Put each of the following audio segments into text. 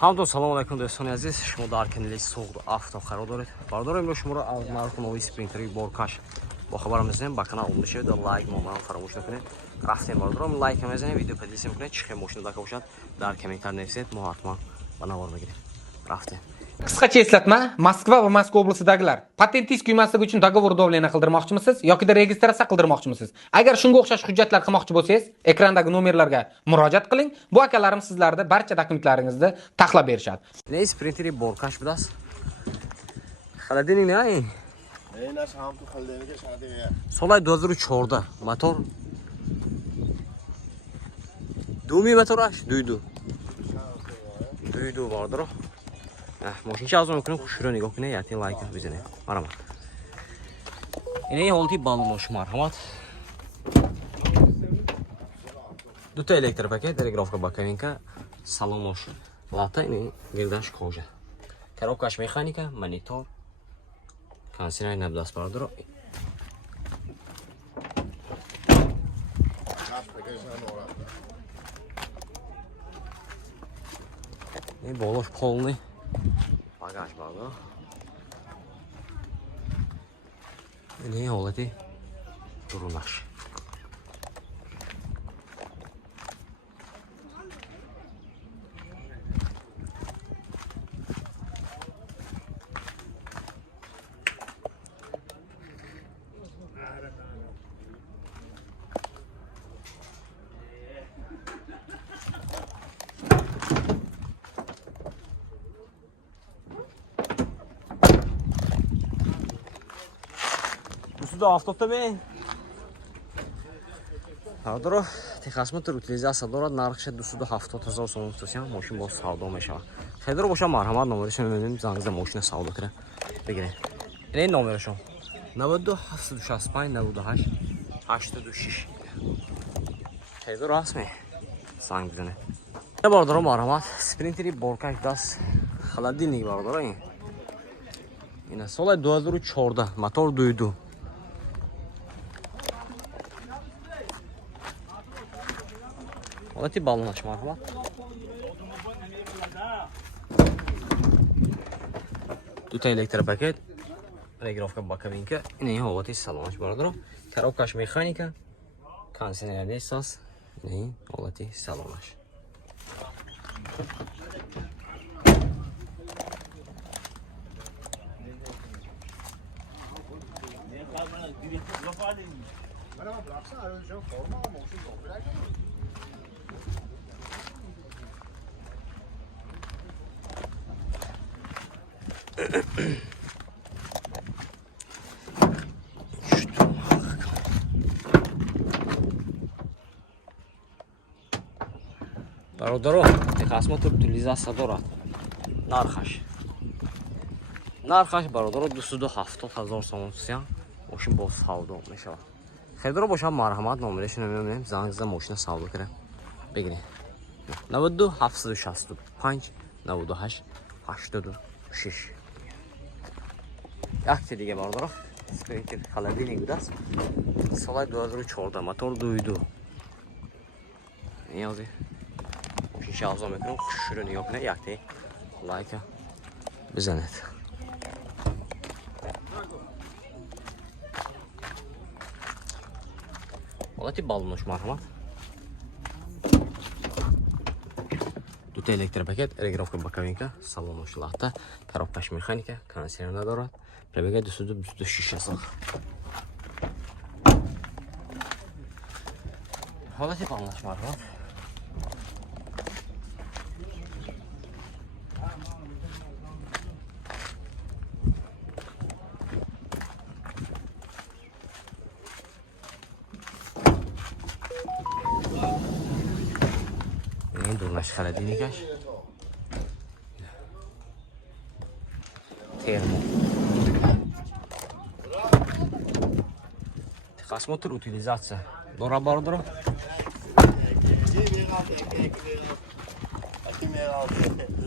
همونطور سلام علیکم دوستان عزیز، شما در کانال سوق آفتاب قرار دارید. برداریم با شما را از معروف نوعی اسپرینتری بارکش با خبر می‌زنیم. با کانال میشید لایک ما فراموش نکنید. رفتیم بردارم لایک می‌زنید، ویدیو پدیس می‌کنید، چه ماشین داخل باشد در کامنتار نویسید، ما حتما بنوار می‌گیریم. رفتیم. Qisqacha eslatma, Moskva va Moskva oblasidagilar patentingiz kuymasligi uchun dogovor davleni qildirmoqchimisiz yoki registratsiya qildirmoqchimisiz? Agar shunga o'xshash hujjatlar qilmoqchi bo'lsangiz, ekrandagi nomerlarga murojaat qiling. Bu akalarim sizlarga barcha dokumentlaringizni taxlab berishadi. Ne اسپرینتری بارکش بداس؟ خالدینی نه؟ نه شام تو خالدینی که شده. سال 2014 موتور دومی موتورش دویدو باردارو. ماشین چه از اون میکنه خوش رو نگاه کنه یعنی لایک بزنه مرحبا. اینه حالتی بالونش مرحمت. دو تا الکتر پاکت تلگراف کا باکنین کا سالونش لاتا اینه گردش کوجه. коробкаш механика, монитор, консервный набдас باردارو. این بالاش полный. Bagaj bağlı. Ne oldu? Durulaş. Сюда автота бин. Ҳадро техасмат утилизация дорад, нархш 270,000 сом стоян, машин бо савдо мешавад. Хедро боша марҳамат номераш мебинем, зангза машина савдо кара. Бигирем. Ин номерашон 92765 98 86. Хедро расми. Занг бизане. Я бардоро марҳамат, спринтери боркаш дас халадини бардоро ин. Ина соли 2014 мотор дуйду. Olati balon açmaq var. Duta elektrik paket, regrovka bokovinka, ini olati salon bordaro. Коробкаш механика, кондиционерный сас, ini olati salon. Бародаро, техасмат утилизация дорад. Нархаш бародаро 270,000 сом стоян. Машин бо савдо мешавад. Хедро боша марҳамат номераш намебинем, зангза машина савдо кара. Бигирем. 92 765 98 86. Якти диге бародаро. Спринтер халадини будас. Соли 2014 мотор дуйду. Ниёзи. Şahzam ekran xuşurun yok ne yakti. Like bizanet. Olati balonmuş marhamat. Duta elektrik paket, regrovka bokovinka, salon shlahta, коробкаш механика, кондиционер дорад. Пробега 260. Olati balonmuş marhamat. Durlaş xaladinikash. Termo. Texasmotor utilizatsiya. Dora bordoro.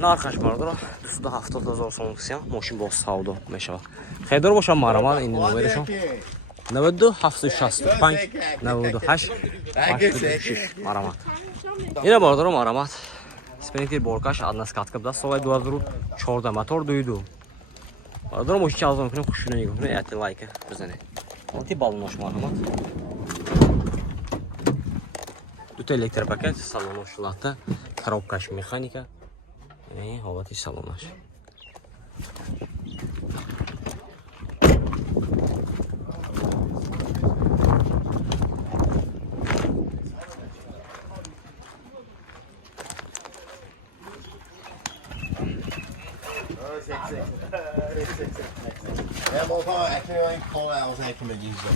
Narxash bordoro 270,000 сом стоян, машин бо савдо мешавад. Хедро боша марҳамат, ин номерашон 92 765 98 86. Марҳамат. Ина бардорам марҳамат. Sprinter Borkash одна скатка да солай 2014 мотор дуйду. Бародаро мошин чӣ арзон мекунем хушуна нигоҳ кунед яти лайка бизанед. Алти балонош марҳамат. Дута электропакет, салонош латта, коробкаш механика. Ҳолати салонаш. Ja, maar gewoon, ik vind wel een call als ik met die zo.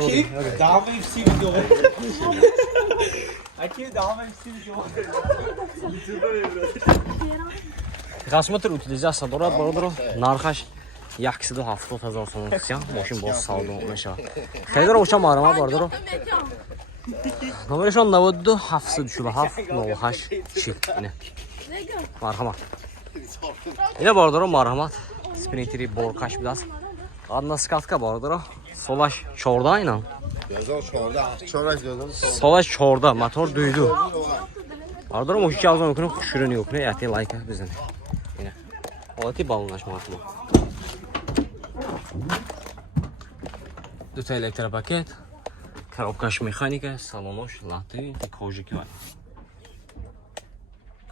Die Dame FC video. Aqui Dame FC video. Трансмотор утилизация дорад бародаро. Нархаш 170 000 сом аст. Мошин боз савдо мешавад. Хеле рошан марҳамат бародаро. Номерашон 92 747 08 40. Ина. Марҳамат. Ина бародаро марҳамат. Спринтери Боркаш бидаст. Одна скатка бародаро. Солаш 14 ина. 14 Солаш 14 мотор дуйду. Бародаро мошин чӣ арзон мекунем хушура нигоҳ кунед яти лайка бизанед. Ина. Ҳолати балонаш марҳамат. Дута электропакет. Коробкаш механика, салонош, латы, кожики вай.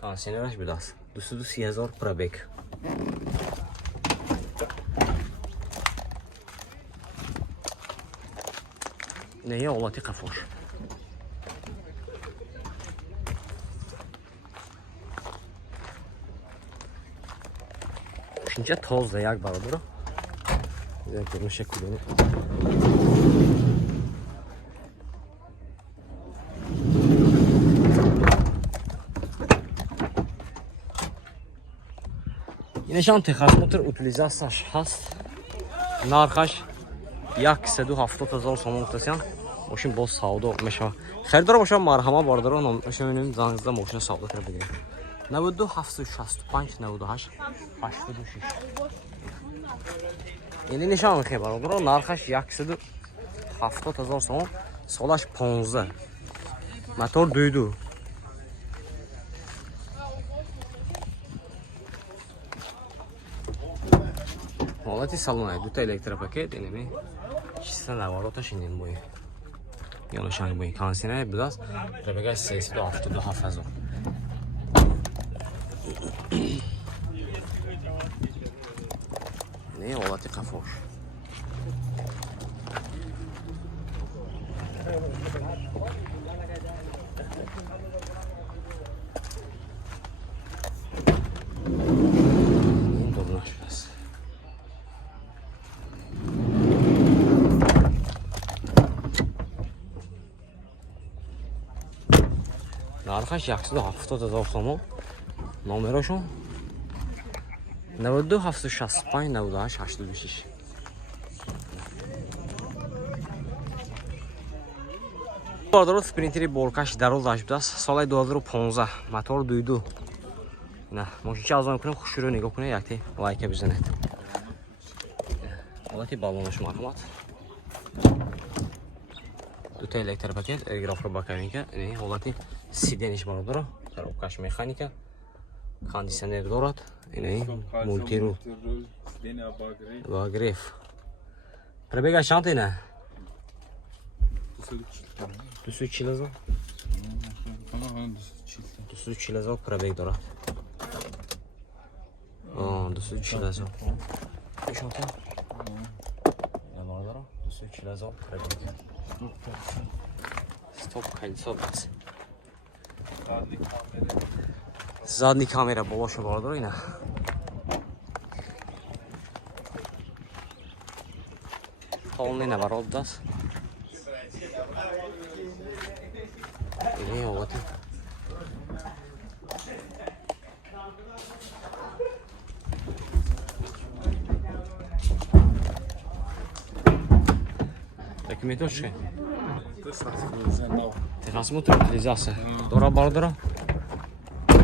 Кондиционераш бидаст. 230 000 пробег. Не, ҳолати қафош. Шинча тоза як бародаро. Як турмуша кудем. Инашон техосмотр утилизацияш ҳаст. Нархаш 170 000 сом аст. Мошин боз савдо мешавад. Харидор боша марҳама бародаро номашо менем зангзда мошина савдо кара бигирем. 92 765 98 86. Ини нишон мехе бародаро нархаш 170 000 сом. Солаш 15. Мотор дуйду. Ҳолати салона дута электропакет инеми чиста навороташ инем бой. Ёнашан бой кондиционер бидаст. Пробега 377 000. Не ҳолати қафош. Ин дурнаш аст. Нархаш 170 000 сом. Номерашон 92 765 98 86. Бародаро спринтери Боркаш дароз ашбидаст. Соли 2015 мотор дуйду. На, мошин чӣ арзон мекунем хушуро нигоҳ кунед якти лайка бизанед. Ҳолати балонаш марҳамат. Дута электропакет, графро бакавинка, ини ҳолати сидениш бародаро. Коробкаш механика. Кондиционер дорад. Ини мультирул. Багриф. Пробега чанд ина? 240 000. 240 000 пробег дорад. 240 000. Нишонтан. Бародаро 240 000 пробег. Стоп колесо бас. Задний камера болоша бародаро ина. Полный наворот даст. Ини ҳолати документош чӣ? Техосмотр утилизация дорад бародаро.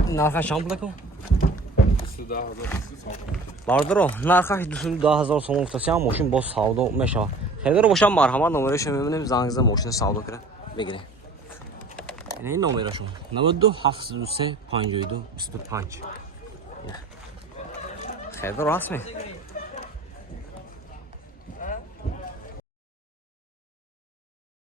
Нархаш чанд буд? Бародаро нархаш 210 000 сом аст. Мошин боз савдо мешавад. خیلی باشم مرحمت نمرهشون میبینیم زنگ ماشین سودا کنه بگیریم. این نمرهشون 92 73 52 25. خیلی راست می.